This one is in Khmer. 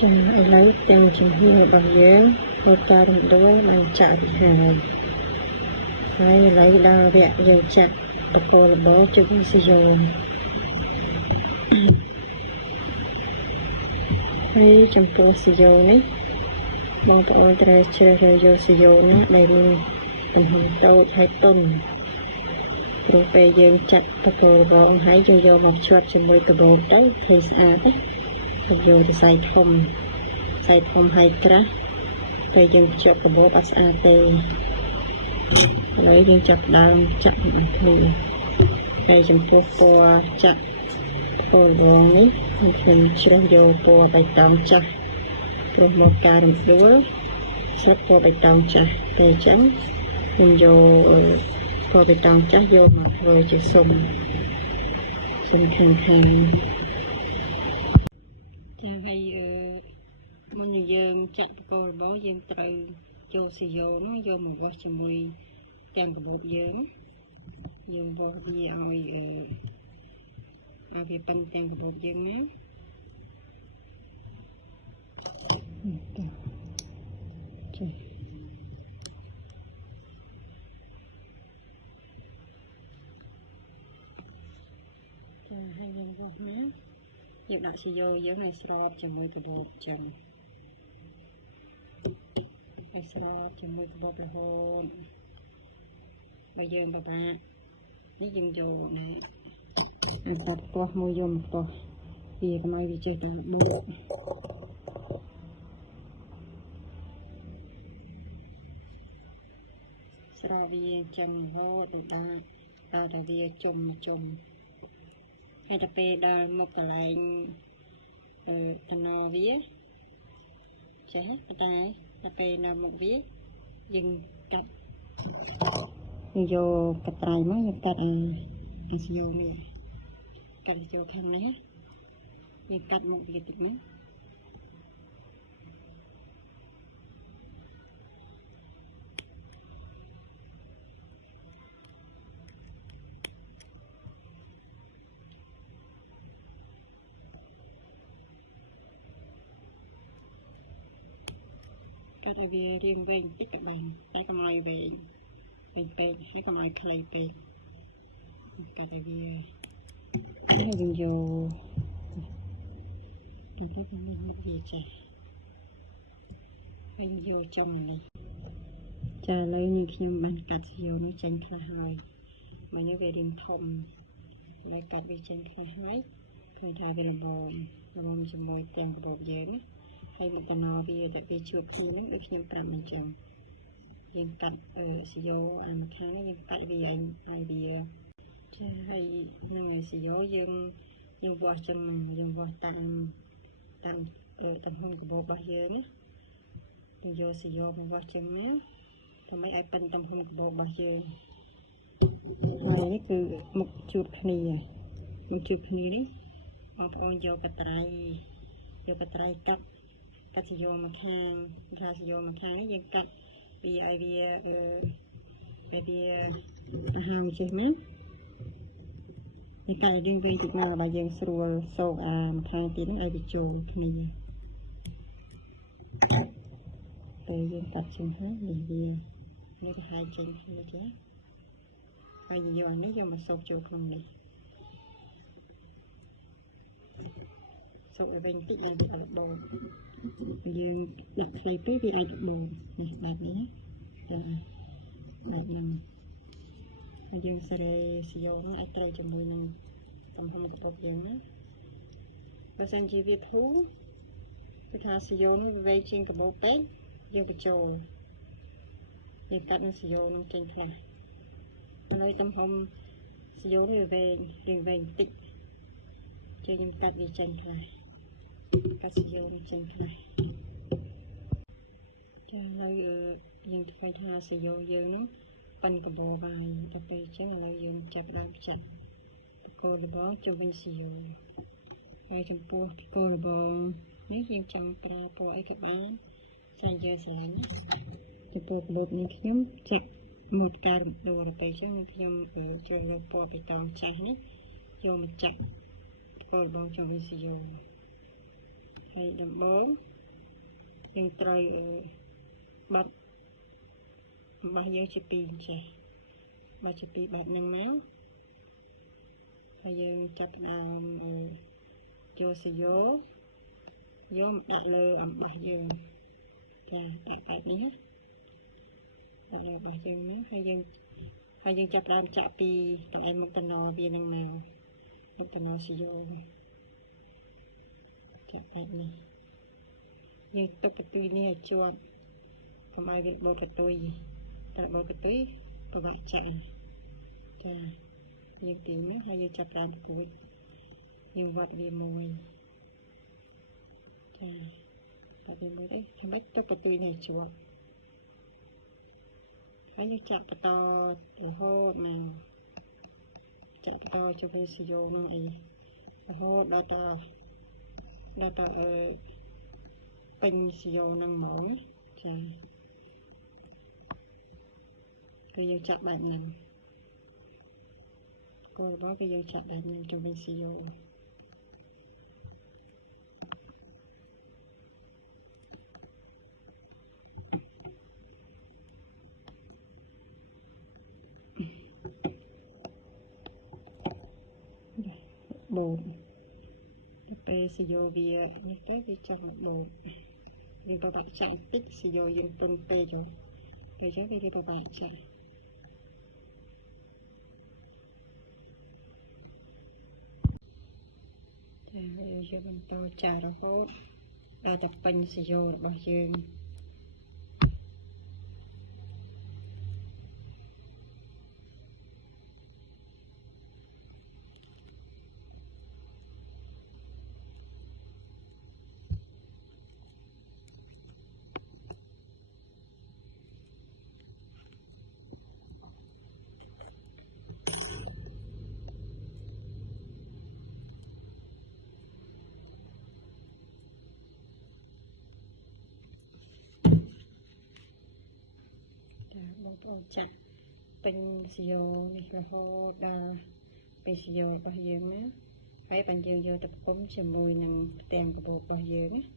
ចាឥឡូវទាំងជំហានរបស់យើងធ្វើការរំដួលបានចាក់ហើយឥឡូវដល់វគ្គយើងចាក់បកលបជិះស៊ីយ៉ូហើយចំពោះស៊ីយ៉ូនេះបងប្អូនត្រូវជ្រើសរើសយកស៊ីយ៉ូណាដែលមានទំហំតូចហើយទន់ព្រោះពេលយើងចាក់បកលបហើយយើងយកមកជាប់ជាមួយកាបូបទៅឃើញស្អាតទេយើងយកទៅខ្សែធំហើយក្រាស់ពេលយើងជាប់កាបូបអត់ស្អាតទេហើយយើងចាប់ដើមចាក់មួយគ្នាហើយចំពោះពណ៌ចាក់ពណ៌រងនេះខ្ញុំជ្រើសយកពណ៌បៃតងចាស់ព្រោះមកការរំដួលស្លឹកពណ៌បៃតងចាស់តែអញ្ចឹងខ្ញុំយកពណ៌បៃតងចាស់យកមកធ្វើជាស៊ុំខាងចា៎ហើយមុននឹងយើងចាក់បកលរបស់យើងត្រូវចូលស៊ីយ៉ូមកយកមកវាស់ជាមួយទាំងកាបូបយើងវាស់វាឲ្យវាប៉ិនទាំងកាបូបយើងណាចាហើយយើងវាស់ណាយើងដាក់ស៊ីយ៉ូយើងឲ្យស្របជាមួយកាបូបចឹងឲ្យស្របជាមួយកាបូបរហូតហើយយើងបបាក់នេះយើងយកណាអាកាត់ទាស់មួយយកមកទាស់វាកុំឲ្យវាចេះតែបួកស្រាវាចឹងរហូតដល់តែវាជុំហើយទៅពេលដល់មកកន្លែងតំណវាចេះតែពេលនៅមុខវាយើងកាត់យកកត្រៃមកយើងកាត់អាស៊ីយ៉ូនេះកាត់ចូលខាងនេះយើងកាត់មុខវាតិចណាកាត់ឲ្យវារៀងវែងតិចទៅបានតែកុំឲ្យវែងពេកហើយកុំឲ្យខ្លីពេកកាត់ឲ្យវាយើងយកពីទៅមកវាចេះហើយយកចំនេះចាឥឡូវនេះខ្ញុំបានកាត់ស៊ីយ៉ូនោះចេញខ្លះហើយមកនេះវារៀងធំហើយកាត់វាចេញខ្លះហើយឃើញថាវារបងជាមួយទាំងកាបូបយើងណាហើយមកតំណវាតែវាជួបគ្នានឹងដូចខ្ញុំប្រាប់អញ្ចឹងយើងកាត់ស៊ីយ៉ូអានខាងនេះយើងកាត់វាឲ្យវាចាហើយនឹងស៊ីយ៉ូយើងវាស់ចឹងយើងវាស់តាមទំហំកាបូបរបស់យើងណាយើងយកស៊ីយ៉ូមកវាស់ចឹងណាដើម្បីឲ្យប៉ិនទំហំកាបូបរបស់យើងហើយនេះគឺមុខជួបគ្នានេះបងប្អូនយកកត្រៃកាត់ស៊ីយ៉ូមកខាងស៊ីយ៉ូមកខាងនេះយើងកាត់វាឲ្យវាហាមចេះណាយើងកាត់ឲ្យយើងវិញតិចមកបើយើងស្រួលសោកម្ខាងទៀតហ្នឹងឲ្យវាចូលគ្នាពេលយើងកាត់ចឹងហើយវាទៅហាយចេញគ្នាចាហើយយកអានេះយកមកសោកចូលក្នុងនេះសោកឲ្យវិញតិចឲ្យវាអត់ដូរយើងដាក់ខ្លីពេកវាអាចដូរនេះបែបនេះចាបែបហ្នឹងហើយយើងសេរីស៊ីយ៉ូនោះអាចត្រូវជាមួយនឹងទំហំកាបូបយើងណាបើសិនជាវាធូរគឺថាស៊ីយ៉ូនោះវាវែងជាងកាបូបពេកយើងបញ្ចូលយើងកាត់នឹងស៊ីយ៉ូនោះចេញខ្លះហើយទំហំស៊ីយ៉ូនេះវាវែងតិចជួយយើងកាត់វាចេញខ្លះកាត់ស៊ីយ៉ូនេះចេញខ្លះចាហើយយើងធ្វើថាស៊ីយ៉ូយើងនោះប៉ិនកាបូបហើយទៅពេលអញ្ចឹងឥឡូវយើងចាប់ដើមចាក់បកលរបស់ចូលវិញស៊ីយ៉ូហើយចំពោះបកលរបស់នេះយើងចង់ប្រើពណ៌អីក៏បានតែយើងស្រឡាញ់ចំពោះកាបូបនេះខ្ញុំចាក់មកការរំដួលទៅអញ្ចឹងខ្ញុំចូលយកពណ៌បៃតងចាស់នេះយកមកចាក់បកលរបស់ចូលវិញស៊ីយ៉ូ ហើយដំបងយើងត្រូវបត់របស់យើងជាពីរចេះមកជាពីរបត់នឹងមកហើយយើងចាប់ផ្ដើមយកសាយោយកដាក់លើអំបោះយើងចាដាក់បែបនេះដាក់លើរបស់យើងណាហើយយើងចាប់ផ្ដើមចាក់ពីកន្លែងមុខតំណវានឹងមកមុខតំណសាយោចាក់បែបនេះយើងទុកកន្ទុយនេះឲ្យជាប់កុំឲ្យវាបូតកន្ទុយតែបូតកន្ទុយប្រវាក់ចាក់ចាយើងទាញមកហើយយើងចាប់ផ្ដើមគួតយើងវត្តវាមួយចាតែវាមួយទេចាំបាច់ទុកកន្ទុយនេះជាប់ហើយយើងចាក់បន្តរហូតមកចាក់បន្តចូលទៅសាយោនឹងអីរហូតដល់តពេញសាយោនឹងមកណាចាគឺយើងចាក់បែបហ្នឹងគោលរបស់គឺយើងចាក់បែបហ្នឹងចូលវិញសាយោបូតទៅពេលសាយោវានេះទៅវាចាប់មកបូតយើងប្របាក់ចាក់បន្តិចសាយោយើងទុនពេកចូលពេលចឹងវាប្របាក់ចាក់យើងបន្តចាក់រហូតដល់តែពេញសាយោរបស់យើងបងប្អូនចាក់ពេញសាយោនេះរហូតដល់ពេញសាយោរបស់យើងណាហើយបានយើងយកទៅផ្គុំជាមួយនឹងផ្ទាំងកាបូបរបស់យើងណា